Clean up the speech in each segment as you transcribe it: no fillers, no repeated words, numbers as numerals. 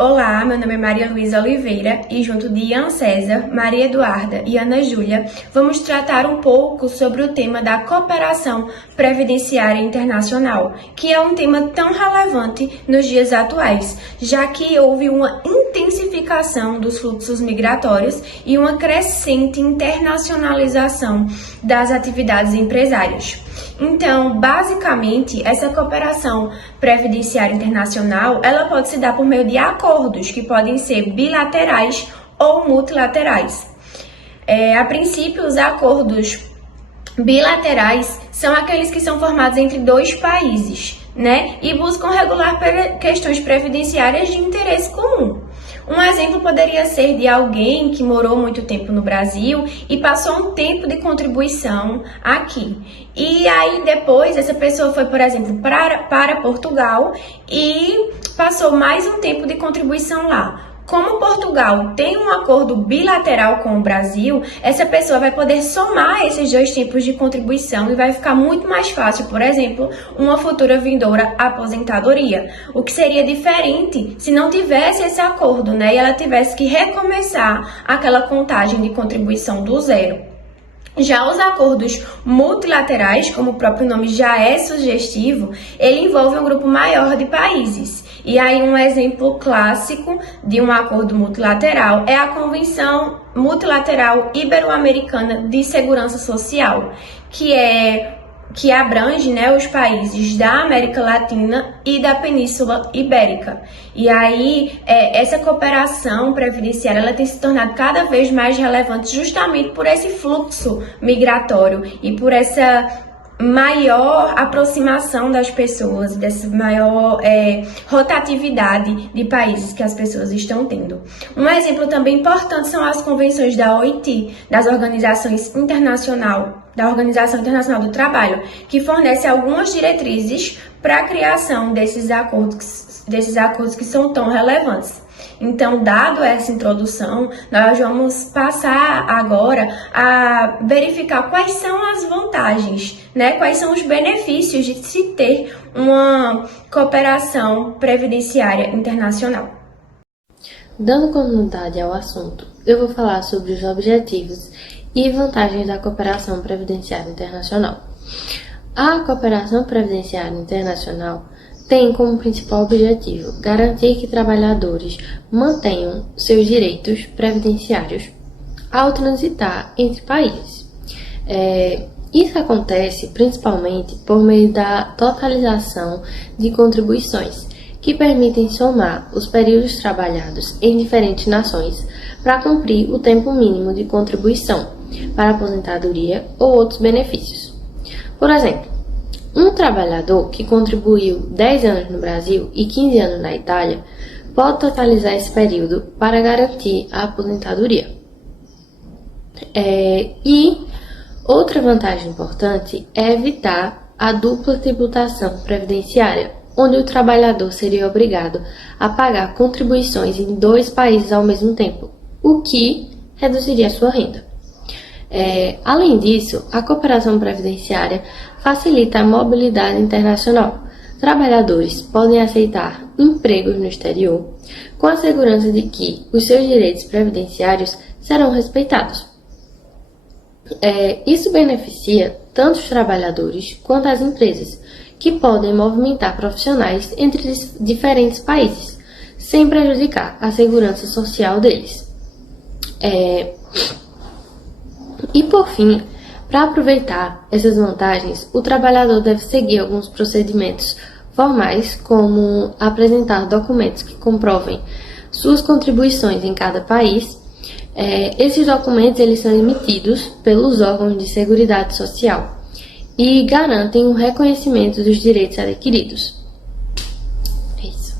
Olá, meu nome é Maria Luísa Oliveira e junto de Ian César, Maria Eduarda e Ana Júlia, vamos tratar um pouco sobre o tema da cooperação previdenciária internacional, que é um tema tão relevante nos dias atuais, já que houve uma intensificação dos fluxos migratórios e uma crescente internacionalização das atividades empresárias. Então, basicamente, essa cooperação previdenciária internacional, ela pode se dar por meio de acordos que podem ser bilaterais ou multilaterais. A princípio, os acordos bilaterais são aqueles que são formados entre dois países, né? E buscam regular questões previdenciárias de interesse comum. Um exemplo poderia ser de alguém que morou muito tempo no Brasil e passou um tempo de contribuição aqui. E aí depois essa pessoa foi, por exemplo, para Portugal e passou mais um tempo de contribuição lá. Como Portugal tem um acordo bilateral com o Brasil, essa pessoa vai poder somar esses dois tipos de contribuição e vai ficar muito mais fácil, por exemplo, uma futura vindoura aposentadoria. O que seria diferente se não tivesse esse acordo, né? E ela tivesse que recomeçar aquela contagem de contribuição do zero. Já os acordos multilaterais, como o próprio nome já é sugestivo, ele envolve um grupo maior de países. E aí um exemplo clássico de um acordo multilateral é a Convenção Multilateral Ibero-Americana de Segurança Social, que abrange, né, os países da América Latina e da Península Ibérica. E aí, essa cooperação previdenciária ela tem se tornado cada vez mais relevante justamente por esse fluxo migratório e por essa maior aproximação das pessoas, dessa maior rotatividade de países que as pessoas estão tendo. Um exemplo também importante são as convenções da OIT, da Organização Internacional do Trabalho, que fornece algumas diretrizes para a criação desses acordos que são tão relevantes. Então, dado essa introdução, nós vamos passar agora a verificar quais são as vantagens, né? Quais são os benefícios de se ter uma cooperação previdenciária internacional. Dando continuidade ao assunto, eu vou falar sobre os objetivos e vantagens da cooperação previdenciária internacional. A cooperação previdenciária internacional tem como principal objetivo garantir que trabalhadores mantenham seus direitos previdenciários ao transitar entre países. Isso acontece principalmente por meio da totalização de contribuições, que permitem somar os períodos trabalhados em diferentes nações para cumprir o tempo mínimo de contribuição para aposentadoria ou outros benefícios. Por exemplo, um trabalhador que contribuiu 10 anos no Brasil e 15 anos na Itália pode totalizar esse período para garantir a aposentadoria. E outra vantagem importante é evitar a dupla tributação previdenciária, onde o trabalhador seria obrigado a pagar contribuições em 2 países ao mesmo tempo, o que reduziria sua renda. Além disso, a cooperação previdenciária facilita a mobilidade internacional. Trabalhadores podem aceitar empregos no exterior com a segurança de que os seus direitos previdenciários serão respeitados. Isso beneficia tanto os trabalhadores quanto as empresas, que podem movimentar profissionais entre diferentes países, sem prejudicar a segurança social deles. E por fim, para aproveitar essas vantagens, o trabalhador deve seguir alguns procedimentos formais, como apresentar documentos que comprovem suas contribuições em cada país. Esses documentos eles são emitidos pelos órgãos de seguridade social e garantem o reconhecimento dos direitos adquiridos. É isso.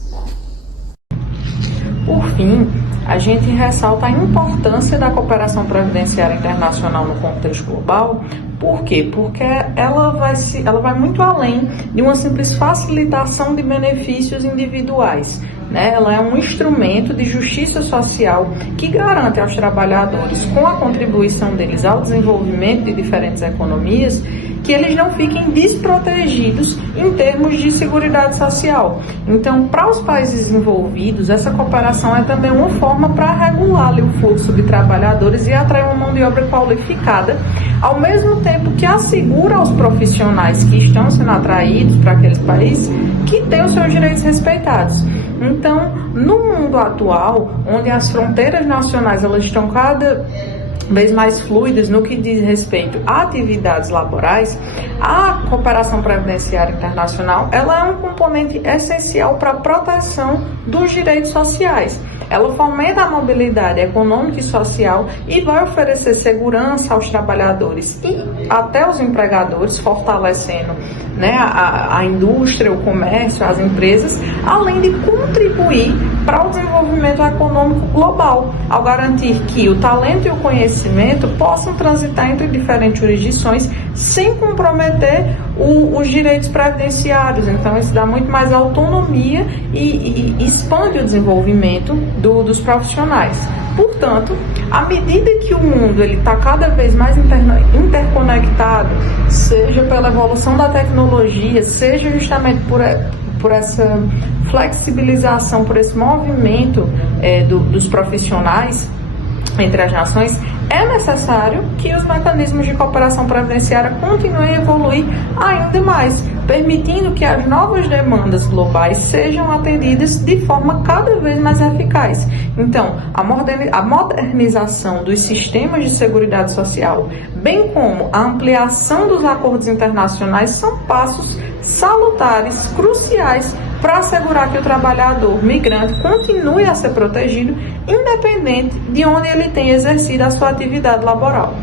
Por fim, a gente ressalta a importância da cooperação previdenciária internacional no contexto global. Por quê? Porque ela vai muito além de uma simples facilitação de benefícios individuais, né? Ela é um instrumento de justiça social que garante aos trabalhadores, com a contribuição deles ao desenvolvimento de diferentes economias, que eles não fiquem desprotegidos em termos de seguridade social. Então, para os países envolvidos, essa cooperação é também uma forma para regular ali o fluxo de trabalhadores e atrair uma mão de obra qualificada, ao mesmo tempo que assegura aos profissionais que estão sendo atraídos para aqueles países que tenham os seus direitos respeitados. Então, no mundo atual, onde as fronteiras nacionais elas estão cada vez mais fluidas no que diz respeito a atividades laborais, a cooperação previdenciária internacional ela é um componente essencial para a proteção dos direitos sociais. Ela fomenta a mobilidade econômica e social e vai oferecer segurança aos trabalhadores e até aos empregadores, fortalecendo, né, a indústria, o comércio, as empresas, além de contribuir para o desenvolvimento econômico global, ao garantir que o talento e o conhecimento possam transitar entre diferentes jurisdições sem comprometer os direitos previdenciários. Então, isso dá muito mais autonomia e expande o desenvolvimento dos profissionais. Portanto, à medida que o mundo está cada vez mais interconectado, seja pela evolução da tecnologia, seja justamente por essa flexibilização, por esse movimento dos profissionais entre as nações, é necessário que os mecanismos de cooperação previdenciária continuem a evoluir ainda mais, permitindo que as novas demandas globais sejam atendidas de forma cada vez mais eficaz. Então, a modernização dos sistemas de seguridade social, bem como a ampliação dos acordos internacionais, são passos salutares, cruciais, para assegurar que o trabalhador migrante continue a ser protegido, independente de onde ele tenha exercido a sua atividade laboral.